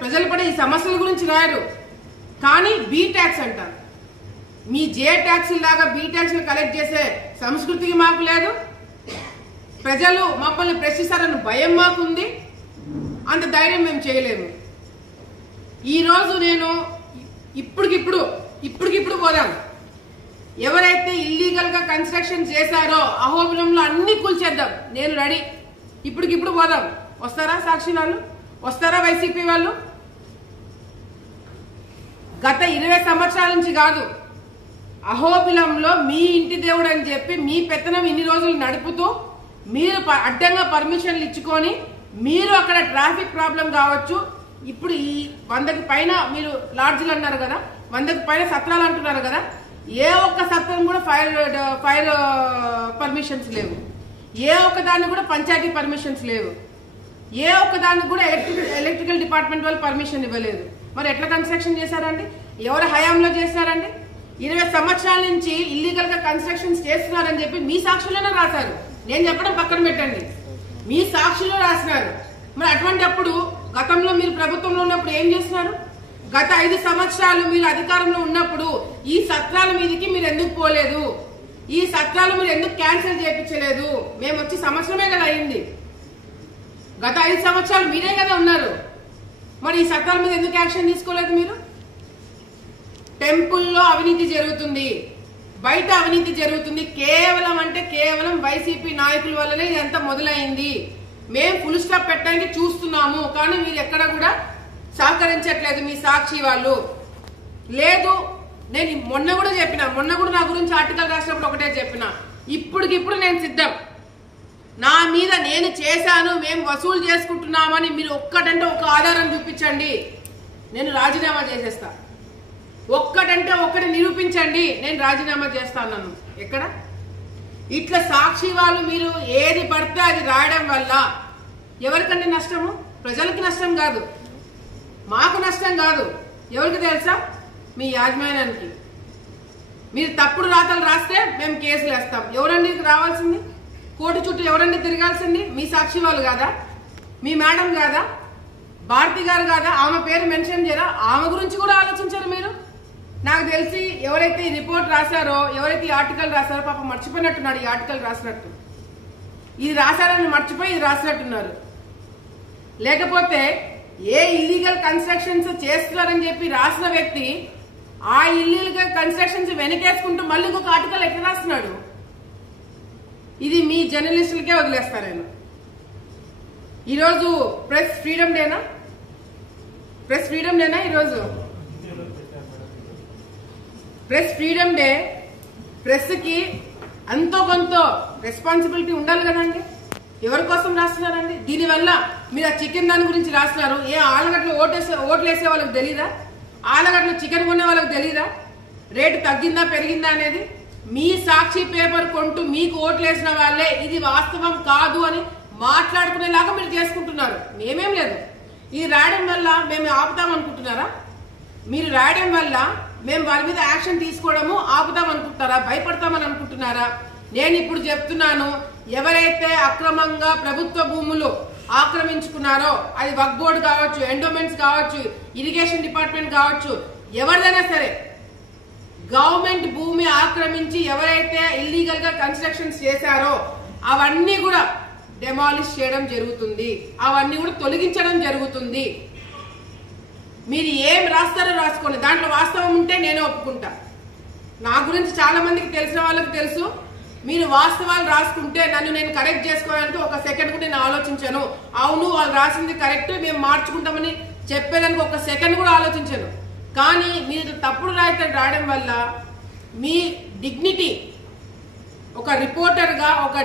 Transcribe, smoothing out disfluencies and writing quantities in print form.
ప్రజలు కూడా ఈ సమస్యల గురించి రాయరు. కానీ బీ ట్యాక్స్ అంటారు. మీ జే ట్యాక్స్ లాగా బీ ట్యాక్స్ కలెక్ట్ చేసే సంస్కృతికి మాకు లేదు. ప్రజలు మమ్మల్ని ప్రశ్నిస్తారని భయం మాకుంది. అంత ధైర్యం మేము చేయలేము. ఈరోజు నేను ఇప్పటికిప్పుడు పోదాం. ఎవరైతే ఇల్లీగల్ గా కన్స్ట్రక్షన్ చేశారో అహోబిలంలో అన్ని కూల్చేద్దాం. నేను రెడీ. ఇప్పటికిప్పుడు పోదాం. వస్తారా సాక్షి వాళ్ళు? వస్తారా వైసీపీ వాళ్ళు? గత 20 సంవత్సరాల నుంచి కాదు, అహోబిలంలో మీ ఇంటి దేవుడు అని చెప్పి మీ పెత్తనం ఇన్ని రోజులు నడుపుతూ మీరు అడ్డంగా పర్మిషన్లు ఇచ్చుకొని మీరు అక్కడ ట్రాఫిక్ ప్రాబ్లం కావచ్చు. ఇప్పుడు ఈ 100కి పైన మీరు లాడ్జ్లు అన్నారు కదా, 100కి పైన సత్రాలు అంటున్నారు కదా, ఏ ఒక్క సత్రం కూడా ఫైర్ పర్మిషన్స్ లేవు. ఏ ఒక్క దానికి కూడా పంచాయతీ పర్మిషన్స్ లేవు. ఏ ఒక్క దానికి కూడా ఎలక్ట్రికల్ డిపార్ట్మెంట్ వాళ్ళు పర్మిషన్ ఇవ్వలేదు. మరి ఎట్లా కన్స్ట్రక్షన్ చేశారండి? ఎవరు హయాంలో చేశారండి? 20 సంవత్సరాల నుంచి ఇల్లీగల్ గా కన్స్ట్రక్షన్స్ చేస్తున్నారని చెప్పి మీ సాక్షుల్లోనే రాశారు. నేను చెప్పడం పక్కన పెట్టండి, మీ సాక్షుల్లో రాసినారు. మరి అటువంటిప్పుడు గతంలో మీరు ప్రభుత్వంలో ఉన్నప్పుడు ఏం చేస్తున్నారు? గత 5 సంవత్సరాలు మీరు అధికారంలో ఉన్నప్పుడు ఈ సత్రాల మీదకి మీరు ఎందుకు పోలేదు? ఈ సత్రాలు మీరు ఎందుకు క్యాన్సిల్ చేయించలేదు? మేము వచ్చి సంవత్సరమే కదా అయింది. గత 5 సంవత్సరాలు మీరే కదా ఉన్నారు. మరి ఈ సత్రాల మీద ఎందుకు యాక్షన్ తీసుకోలేదు మీరు? టెంపుల్లో అవినీతి జరుగుతుంది, బయట అవినీతి జరుగుతుంది. కేవలం వైసీపీ నాయకుల వల్లనే ఇదంతా మొదలైంది. మేము ఫుల్ స్టాప్ పెట్టడానికి చూస్తున్నాము, కానీ మీరు ఎక్కడ కూడా సహకరించట్లేదు మీ సాక్షి వాళ్ళు. లేదు, నేను మొన్న కూడా నా గురించి ఆర్టికల్ రాసినప్పుడు ఒకటే చెప్పిన, ఇప్పటికిప్పుడు నేను సిద్ధం. నా మీద నేను చేశాను, మేము వసూలు చేసుకుంటున్నామని మీరు ఒక్కటంటే ఒక ఆధారం చూపించండి, నేను రాజీనామా చేసేస్తా. ఒక్కటంటే ఒక్కటి నిరూపించండి, నేను రాజీనామా చేస్తాను. ఎక్కడ ఇట్లా సాక్షి వాళ్ళు మీరు ఏది పడితే అది రాయడం వల్ల ఎవరికంటే నష్టము? ప్రజలకి నష్టం కాదు, మాకు నష్టం కాదు. ఎవరికి తెలుసా? మీ యాజమాన్యానికి. మీరు తప్పుడు రాతలు రాస్తే మేము కేసులు వేస్తాం. ఎవరండి రావాల్సింది? కోర్టు చుట్టూ ఎవరండి తిరగాల్సింది? మీ సాక్షి వాళ్ళు కాదా? మీ మేడం కాదా? భారతి గారు కాదా? ఆమె పేరు మెన్షన్ చేయరా? ఆమె గురించి కూడా ఆలోచించారు మీరు? నాకు తెలిసి ఎవరైతే ఈ రిపోర్ట్ రాశారో, ఎవరైతే ఈ ఆర్టికల్ రాశారో పాపం మర్చిపోయినట్టున్నాడు. ఈ ఆర్టికల్ రాసినట్టు, ఇది రాశారని మర్చిపోయి ఇది రాసినట్టున్నారు. లేకపోతే ఏ ఇల్లీగల్ కన్స్ట్రక్షన్స్ చేస్తున్నారని చెప్పి రాసిన వ్యక్తి ఆ ఇల్లీగల్ కన్స్ట్రక్షన్స్ వెనకేసుకుంటూ మళ్ళీ ఇంకొక ఆర్టికల్ ఎట్లా రాస్తున్నాడు? ఇది మీ జర్నలిస్టులకే వదిలేస్తా నేను. ఈరోజు ప్రెస్ ఫ్రీడమ్ డేనా? ఈరోజు ప్రెస్ ఫ్రీడమ్ డే. ప్రెస్ కి అంతో కొంత రెస్పాన్సిబిలిటీ ఉండాలి కదండి. ఎవరి కోసం రాస్తున్నారండి? దీనివల్ల మీరు ఆ చికెన్ దాని గురించి రాస్తున్నారు. ఏ ఆలగడ్డలు ఓట్లు వేసే వాళ్ళకి తెలీదా? ఆలగడ్డలు చికెన్ కొనే వాళ్ళకి తెలీదా రేటు తగ్గిందా పెరిగిందా అనేది? మీ సాక్షి పేపర్ కొంటూ మీకు ఓట్లు వేసిన వాళ్ళే ఇది వాస్తవం కాదు అని మాట్లాడుకునేలాగా మీరు చేసుకుంటున్నారు. మేమేం లేదు. ఇది రాయడం వల్ల మేము ఆపుతాం అనుకుంటున్నారా? మీరు రాయడం వల్ల మేము వాళ్ళ మీద యాక్షన్ తీసుకోవడము ఆపుతాం అనుకుంటున్నారా? భయపడతామని అనుకుంటున్నారా? నేను ఇప్పుడు చెప్తున్నాను, ఎవరైతే అక్రమంగా ప్రభుత్వ భూములు ఆక్రమించుకున్నారో, అది వక్ఫ్ బోర్డు కావచ్చు, ఎండోమెంట్స్ కావచ్చు, ఇరిగేషన్ డిపార్ట్మెంట్ కావచ్చు, ఎవరిదైనా సరే గవర్నమెంట్ భూమి ఆక్రమించి ఎవరైతే ఇల్లీగల్ గా కన్స్ట్రక్షన్స్ చేశారో అవన్నీ కూడా డెమాలిష్ చేయడం జరుగుతుంది. అవన్నీ కూడా తొలగించడం జరుగుతుంది. మీరు ఏం రాస్తారో రాసుకోండి, దాంట్లో వాస్తవం ఉంటే నేను ఒప్పుకుంటా. నా గురించి చాలా మందికి తెలిసిన వాళ్ళకి తెలుసు. మీరు వాస్తవాలు రాసుకుంటే నన్ను నేను కరెక్ట్ చేసుకోవాలంటే ఒక సెకండ్ కూడా నేను ఆలోచించాను. అవును వాళ్ళు రాసింది కరెక్ట్, మేము మార్చుకుంటామని చెప్పేదానికి ఒక సెకండ్ కూడా ఆలోచించాను. కానీ మీరు తప్పుడు రాయడం వల్ల మీ డిగ్నిటీ, ఒక రిపోర్టర్గా, ఒక